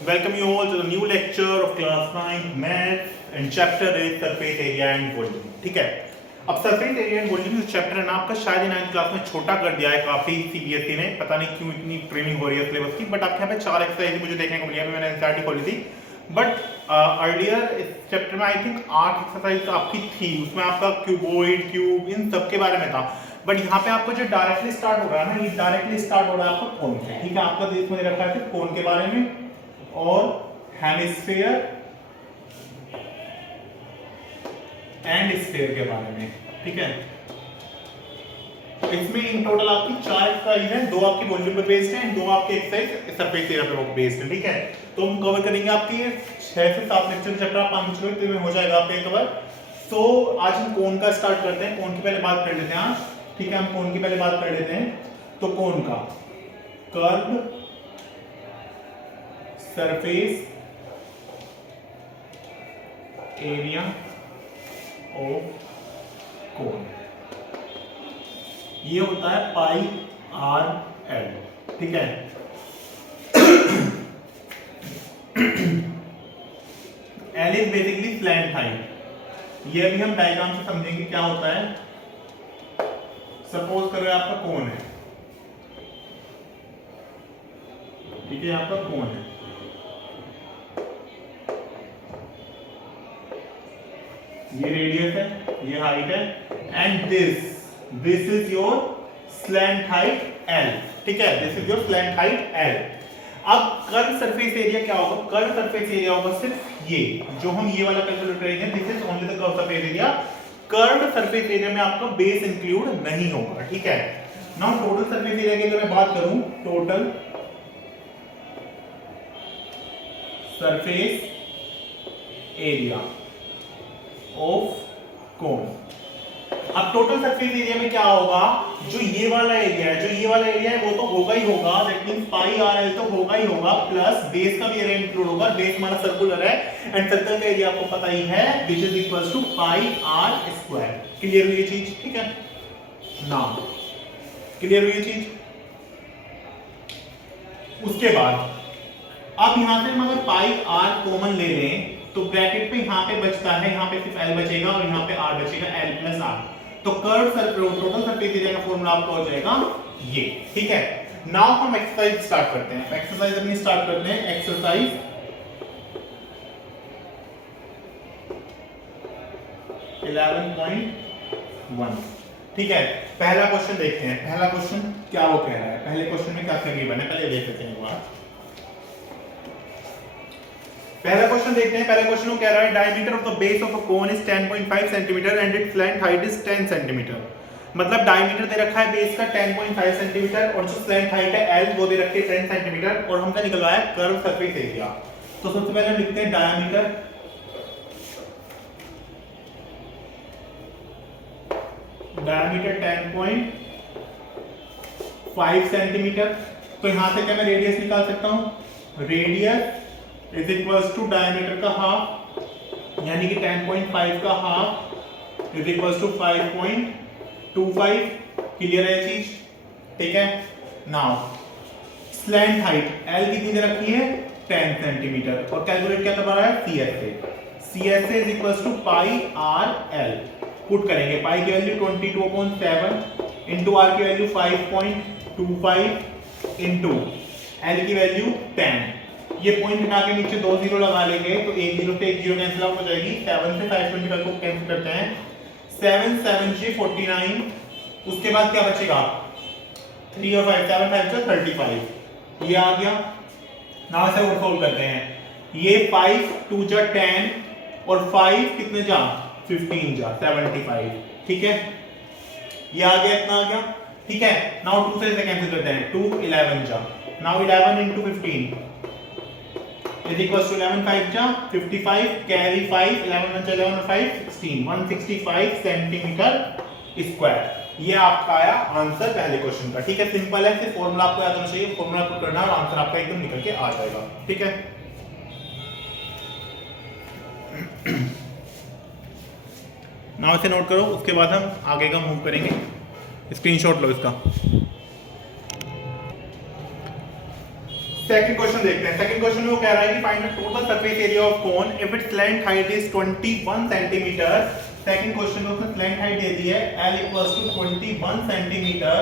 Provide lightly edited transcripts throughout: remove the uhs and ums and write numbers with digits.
Welcome you all to the new lecture of class 9 maths and chapter is surface area and volume. ठीक है, अब surface area and volume इस chapter ने आपका शायद 9th class में छोटा कर दिया है काफी सीबीएसई ने, पता नहीं क्यों इतनी ट्रेनिंग हो रही है सिलेबस की, बट आपके यहाँ पे 4 एक्सरसाइज मुझे देखने को मिली है, मैंने एनसीईआरटी खोली थी, बट अर्लियर इस चैप्टर में आई थिंक 8 एक्सरसाइज आपकी थी, उसमें आपका क्यूबॉइड, क्यूब इन सब के बारे में था, बट यहाँ पे आपको जो डायरेक्टली स्टार्ट हो रहा है ना, ये डायरेक्टली स्टार्ट हो रहा है आपका कोन से, ठीक है, आपका देश में रखा है कोन के बारे में और हेमिस्फीयर एंड स्फीयर के बारे में, ठीक है। इसमें इन टोटल आपकी 4 एक्सरसाइज है, 2 आपकी वॉल्यूम पे बेस्ड है, 2 आपके एक्सरसाइज सरफेस एरिया पे बेस्ड है, ठीक है। तो हम कवर करेंगे आपकी 6 से 7 लेक्चर चैप्टर 5 मिनट में हो जाएगा आपके कवर। तो आज हम कोन का स्टार्ट करते हैं, कोन की पहले बात कर लेते हैं आज, ठीक है, हम कोन की पहले बात कर लेते हैं। तो कोन का कर्व सरफेस एरिया ऑफ कोन, ये होता है पाई आर एल, ठीक है। L is basically slant height, ये अभी हम डायग्राम से समझेंगे क्या होता है। सपोज करो आपका कोन है, ठीक है, आपका कोन है, ये रेडियस है, ये हाइट है, and this is your slant height L, ठीक है, this is your slant height L. अब कर्व सरफेस एरिया क्या होगा? कर्व सरफेस एरिया होगा सिर्फ ये, जो हम ये वाला कैलकुलेट करेंगे, this is only the curve surface area. Curve surface area में आपका बेस इंक्लूड नहीं होगा, ठीक है। नाउ टोटल सरफेस एरिया की अगर मैं बात करूं, टोटल सरफेस एरिया ऑफ कोन। अब टोटल सरफेस एरिया में क्या होगा? जो ये वाला एरिया है, जो ये वाला एरिया है वो तो होगा ही होगा, that means pi r l तो होगा ही होगा, प्लस बेस का भी एरिया इंक्लूड होगा। बेस हमारा सर्कुलर है एंड सर्कल का एरिया आपको पता ही है, which is equals to pi r square. Clear हुई ये चीज? ठीक है, नाउ क्लियर हुई ये चीज। उसके बाद अब यहां से हम अगर पाई आर कॉमन ले लें तो ब्रैकेट पे यहाँ पे बचता है, यहाँ पे सिर्फ L बचेगा और यहाँ पे R बचेगा, L प्लस R। तो कर्व टोटल सरफेस एरिया का फॉर्मूला आपको हो जाएगा ये, ठीक है। नाउ हम एक्सरसाइज स्टार्ट करते हैं, एक्सरसाइज अपनी स्टार्ट करते हैं। एक्सरसाइज 11.1, ठीक है। पहला क्वेश्चन देखते हैं, पहला क्वेश्चन क्या वो कह रहा है, पहले क्वेश्चन में क्या क्या गिवन है पहले देख लेते हैं एक बार। पहला क्वेश्चन देखते हैं। पहला क्वेश्चन वो कह रहा है diameter of the base of a cone is 10.5 centimetre and it's slant height is 10 centimetre. मतलब डायमीटर दे रखा है बेस का 10.5 सेंटीमीटर और जो स्लैंट हाइट है L वो दे रखी है 10 सेंटीमीटर और हमने निकलवाया कर्व सरफेस एरिया। तो सबसे पहले हम लिखते हैं डायमीटर, डायमीटर 10.5 सेंटीमीटर। तो यहां से क्या मैं रेडियस निकाल सकता हूं? Radius is equals to diameter का हाफ, यानी कि 10.5 का half is equals to 5.25। Clear है ये चीज? ठीक है। नाउ स्लैंट हाइट L कितनी दे रखी है? 10 सेंटीमीटर और कैलकुलेट क्या करवा रहा है? CSA is equals to pi r l. Put करेंगे, पाई की वैल्यू 22.7 इंटू आर की वैल्यू 5.25 इंटू एल की वैल्यू 10। ये पॉइंट हटा के नीचे 2 जीरो लगा लेंगे तो एक जीरो से एक जीरो कैंसिल आउट हो जाएगी। 7 से 525 को कैंसिल करते हैं, 7 7 से 49। उसके बाद क्या बचेगा? 3 और 5, 7 5 से 35, ये आ गया। नाउ से और सोल्व करते हैं। ये 5 2 जा 10 और 5 कितने जा? 15 जा 75, ठीक है। ये आ गया, इतना आ गया, ठीक है। नाउ 2 से कैंसिल करते हैं, 2 11 जा। Now 11 into 15 is equals to 11 5 जा 55, कैरी 5, 11 1 11 और 5 16, 165 सेंटीमीटर स्क्वायर। ये आपका आया आंसर पहले क्वेश्चन का, ठीक है। सिंपल है, सिर्फ फॉर्मूला आपको याद होना चाहिए, फॉर्मूला पुट करना और आंसर आपका एकदम निकल के आ जाएगा, ठीक है। नाउ इसे नोट करो, उसके बाद हम आगे का मूव करेंगे। स्क्रीनशॉट लो इसका। सेकंड क्वेश्चन देखते हैं। सेकंड क्वेश्चन में वो कह रहा है कि find the total surface area of cone if it's length height is 21 centimetre. Second question में उसने लेंथ हाइट दे दी है L equals to 21 centimetre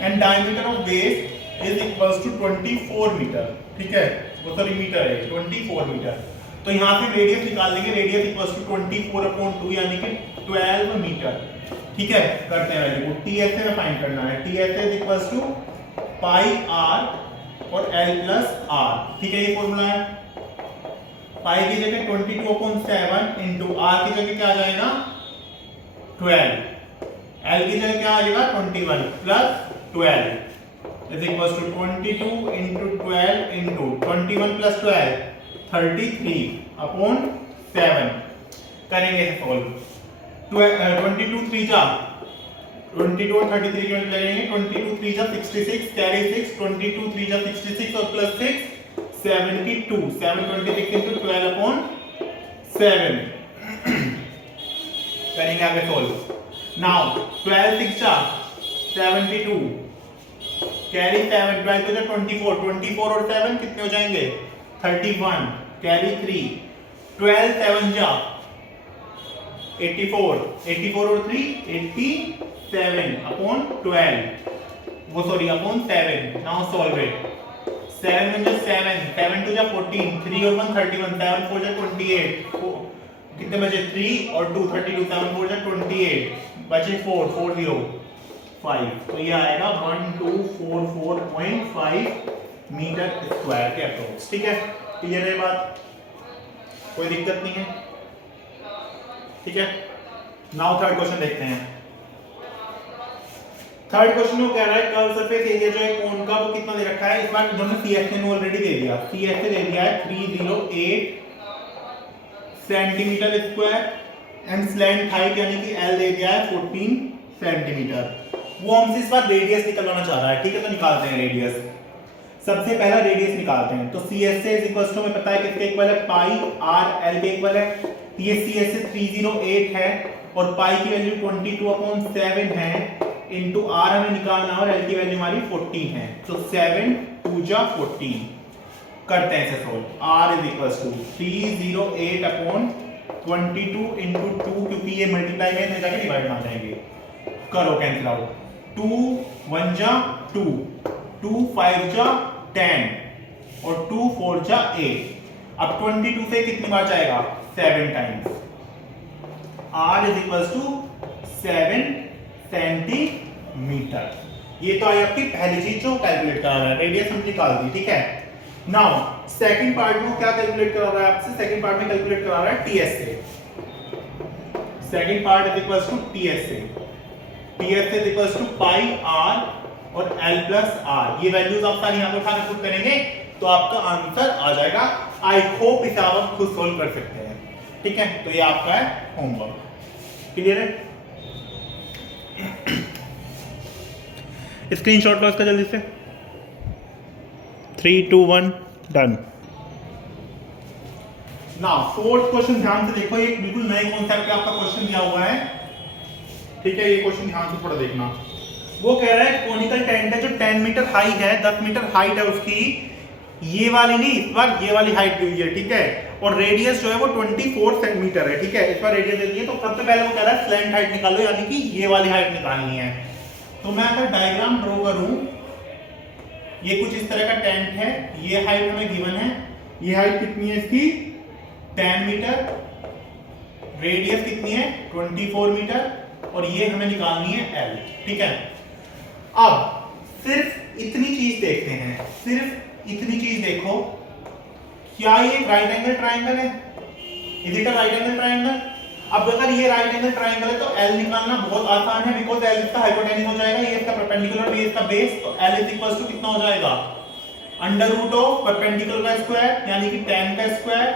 and diameter of base is equals to 24 metre. ठीक है, वो सॉरी मीटर है, 24 metre. तो यहां से रेडियस निकाल लेंगे, रेडियस इक्वल्स टू 24/2 यानी कि 12 मीटर। ठीक है, करते हैं वैल्यू को TS में फाइंड करना है। TS is equals to pi r और L प्लस R। ठीक है, ये फॉर्मूला है। पाई की जगह 22/7 इंटू R की जगह क्या आ जाएगा 12, L की जगह क्या आ जाएगा 21 plus 12 is equals to 22 into 12 into 21 plus 12 33/7। करेंगे सॉल्व। 22 3 जा 22 और 33 के लगेंगे। 22 3 जा 66 कैरी 6, 22 3 जा 66 और प्लस 6 72, 726 into 12/7। करेंगे आगे सोल्व। नाउ 12 6 जा 72 कैरी 7, 12 तो 24, 24 और 7 कितने हो जाएंगे 31 कैरी 3, 12 7 जा 84, 84 और 3 87/12 वो sorry upon 7। Now solve it. 7 1 जा 7, 7 2 जा 14, 3 और 1 31, 7 4 जा 28, कितने बचे 3 और 2 32, 7 4 जा 28, बचे 4 4 0 5। तो ये आएगा 1244.5 मीटर स्क्वायर के अप्रोक्स। ठीक है, क्लियर है बात, कोई दिक्कत नहीं है। ठीक है, नाउ थर्ड क्वेश्चन देखते हैं। थर्ड क्वेश्चन में कह रहा है कर्व सरफेस एरिया जो है कोन का वो कितना दे रखा है। इस बार दोनों CSA ने ऑलरेडी दे दिया। CSA दे दिया है 308 centimetre square and slant height यानी कि L दे दिया है 14 सेंटीमीटर। वो हमसे इस बार रेडियस निकालना चाह रहा है। ठीक है, तो निकालते हैं रेडियस। सबसे पहला रेडियस निकालते हैं। तो CSA इज इक्वल टू हमें पता है किसके इक्वल है पाई r L के इक्वल है। ये CSA 308 है और पाई की वैल्यू 22/7 है इनटू r हमें निकालना और L की वैल्यू हमारी 14 है। तो 7 2 जा 14 करते हैं इसे solve. r is equal to 308/22 into 2 क्योंकि ये मल्टीप्लाई में जाके डिवाइड में आ जाएंगे। करो कैंसिल आउट। 2 1 जा 2, 2 5 जा 10 और 2 4 जा 8। अब 22 से कितनी बार जाएगा 7 times. r is equal to 7 centimetre. ये तो आई आपकी पहली चीज जो कैलकुलेट करा रहा है, रेडियस हम निकाल दी। ठीक है, नाउ सेकंड पार्ट में क्या कैलकुलेट करा रहा है आपसे। सेकंड पार्ट में कैलकुलेट करा रहा है TSA। Second part is equal to TSA। TSA is equal to pi r और L प्लस R। ये वैल्यूज आप सारी यहां पे उठा के पुट करेंगे तो आपका आंसर आ जाएगा। आई होप इसे आप खुद सोल्व कर सकते हैं। ठीक है, तो ये आपका है होमवर्क। क्लियर है, स्क्रीनशॉट लो इसका जल्दी से। 3 2 1 डन। नाउ फोर्थ क्वेश्चन ध्यान से देखो, ये बिल्कुल नए कॉन्सेप्ट का आपका क्वेश्चन दिया हुआ है। ठीक है, ये क्वेश्चन ध्यान से थोड़ा देखना। वो कह रहा है कोनिकल टेंट है जो 10 मीटर हाई है, 10 मीटर हाइट है उसकी, ये वाली नहीं, इस बार ये वाली हाइट दी हुई है। ठीक है, और रेडियस जो है वो 24 सेंटीमीटर है। ठीक है, इस बार रेडियस दे दी है। तो सबसे पहले वो कह रहा है स्लैंट हाइट निकालो, यानी कि ये वाली हाइट निकालनी है। तो मैं अगर डायग्राम ड्रॉ करूं, ये कुछ इस तरह का टेंट है, ये हाइट हमें गिवन है। ये हाइट कितनी है इसकी 10 मीटर, रेडियस कितनी है 24 मीटर और ये हमें निकालनी है L। ठीक है, अब सिर्फ इतनी चीज देखते हैं, सिर्फ इतनी चीज देखो, क्या ये राइट एंगल ट्राइंगल है? Is it a right angle triangle? अब अगर ये राइट एंगल ट्राइंगल है तो L निकालना बहुत आसान है, बिकॉज़ L इसका हाइपोटेन्यूज हो जाएगा, ये इसका परपेंडिकुलर, ये इसका बेस। तो L इज इक्वल टू कितना हो जाएगा अंडर रूट ऑफ परपेंडिकुलर का स्क्वायर यानी कि 10 का स्क्वायर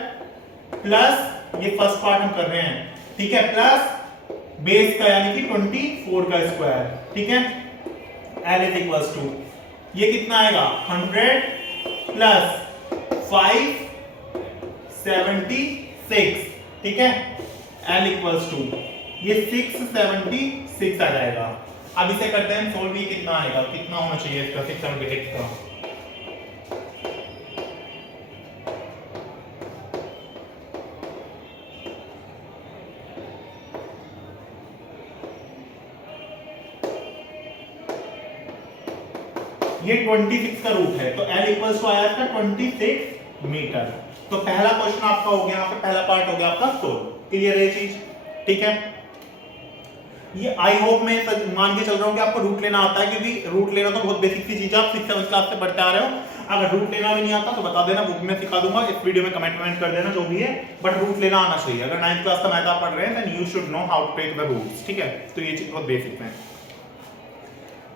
प्लस ये फर्स्ट पार्ट हम कर रहे हैं। ठीक है, प्लस बेस का यानी कि 24 का स्क्वायर। ठीक है, L इज इक्वल टू ये कितना आएगा 100 प्लस 576। ठीक है, L इक्वल्स टू ये 676 आ जाएगा। अब इसे करते हैं सोल्व। ये कितना आएगा, कितना होना चाहिए इसका 676 का ये 26 का रूट है, तो L इक्वल्स टू आया था 26 मीटर। तो पहला क्वेश्चन आपका हो गया, यहाँ पे पहला पार्ट हो गया आपका सोल्व। क्लियर है ये चीज? ठीक है, ये आई होप मैं मान के चल रहा हूँ कि आपको रूट लेना आता है, क्योंकि रूट लेना तो बहुत बेसिक सी चीज है, आप 6th-7th क्लास से पढ़ते आ रहे हो। अगर रूट लेना भी नहीं आता तो बता देना, बुक में सिखा दूंगा, इस वीडियो में कमेंट कर देना जो भी है, बट रूट लेना आना चाहिए। अगर 9th क्लास का मैथ आप पढ़ रहे हैं then you should know how to take the roots. ठीक है, तो ये चीज बहुत बेसिक है।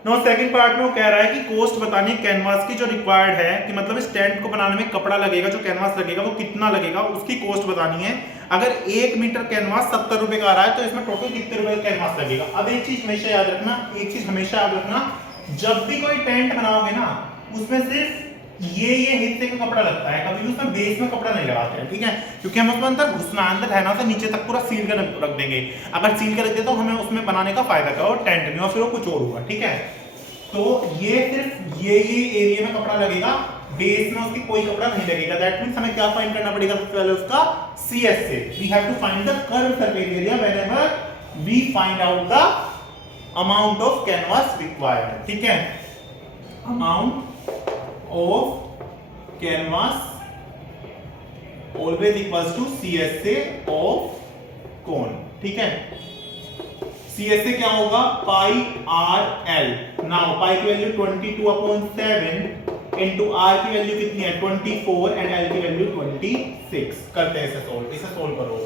नो सेकंड पार्ट में वो कह रहा है कि कॉस्ट बतानी कैनवास की जो रिक्वायर्ड है, कि मतलब इस टेंट को बनाने में कपड़ा लगेगा, जो कैनवास लगेगा वो कितना लगेगा, उसकी कॉस्ट बतानी है। अगर 1 मीटर कैनवास 70 रुपए का आ रहा है तो इसमें टोटल कितने रुपए का कैनवास लगेगा। अब एक चीज हमेशा याद रखना, जब भी कोई टेंट बनाओगे ना, उसमें सिर्फ ये हिस्से का कपड़ा लगता है, कभी भी उसमें बेस में कपड़ा नहीं लगाते हैं। ठीक है, क्योंकि हम उसमें अंदर घुसना, अंदर रहना से नीचे तक पूरा सील कर रख देंगे। अगर सील कर रख दे तो हमें उसमें बनाने का फायदा क्या हो, टेंट में, और फिर वो कुछ और होगा। ठीक है, तो ये सिर्फ ये एरिया में कपड़ा लगेगा, बेस में उसकी कोई कपड़ा नहीं लगेगा। दैट मींस हमें क्या फाइंड करना पड़ेगा सबसे पहले, उसका CS से। We have to find the curve surface area whenever we find out the amount of canvas required. ठीक है, amount of canvas always equals to CS से ऑफ कोन। ठीक है, CS से क्या होगा, pi R L। Now pi की value 22/7 into R की वैल्यू कितनी है 24 एंड L की वैल्यू 26। करते हैं इसे सोल्व करो।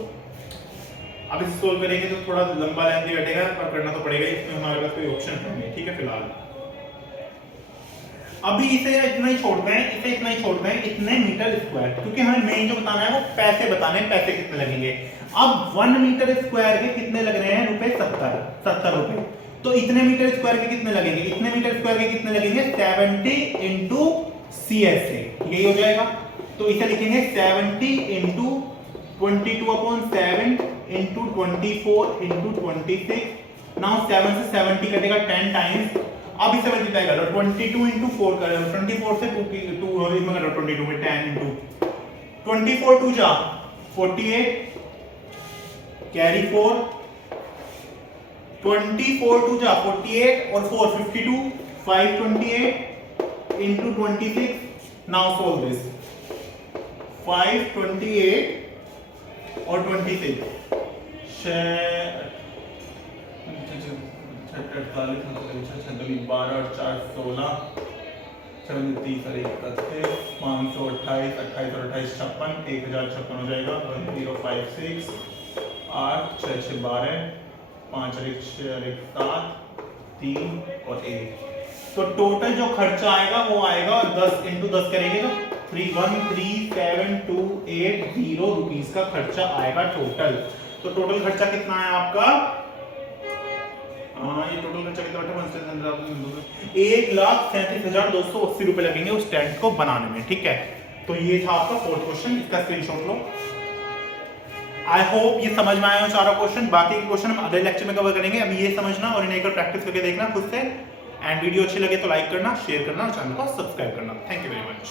अब इसे सोल्व करेंगे तो थोड़ा लंबा लेंथी बैठेगा, पर करना तो पड़ेगा, इसमें हमारे पास कोई ऑप्शन नहीं। ठीक है, फिलहाल अभी इसे इतना ही छोड़ते हैं, इतने मीटर स्क्वायर, क्योंकि हमें मेन जो बताना है वो पैसे बताने हैं, पैसे कितने लगेंगे। अब 1 मीटर स्क्वायर के कितने लग रहे हैं रुपए, 70 रुपए। तो इतने मीटर स्क्वायर के कितने लगेंगे, 70 इंटू CS से, यही हो जाएगा। तो इसे लिखेंगे 70 इंटू 22/7 इंटू 24 इंटू 26। नाउ 7 से 70 कटेगा 10 टाइम्स। अब इसे मल्टीप्लाई करो, 22 इंटू 4 करो, 24 से 2 इसमें करो, 22 में 10 इंटू 24 2 जा 48, कैरी 4, 24 2 जा 48 और 4 52, 528 इंटू 26। नाउ सॉल्व दिस, 528 और 26 48 12 और 4 16 30 और 31 528 28 और 28 56 1056 हो जाएगा। 1056 8 6 6 12 5 और 1 6 और 1 7 3 और 1। तो टोटल जो खर्चा आएगा वो आएगा 10 इंटू 10 करेंगे तो 313,728 रुपीस का खर्चा आएगा टोटल। तो टोटल खर्चा कितना है आपका, ये टोटल खर्चा कितना है, 1,37,280 रुपए लगेंगे उस टेंट को बनाने में। ठीक है, तो ये था आपका 4th क्वेश्चन, इसका स्क्रीनशॉट लो। आई होप ये समझ में आया हो चारों क्वेश्चन। बाकी के क्वेश्चन हम अगले लेक्चर में कवर करेंगे। अभी ये समझना और इन्हें एक प्रैक्टिस करके देखना खुद से। एंड वीडियो अच्छी लगे तो लाइक करना, शेयर करना और चैनल को सब्सक्राइब करना। Thank you very much.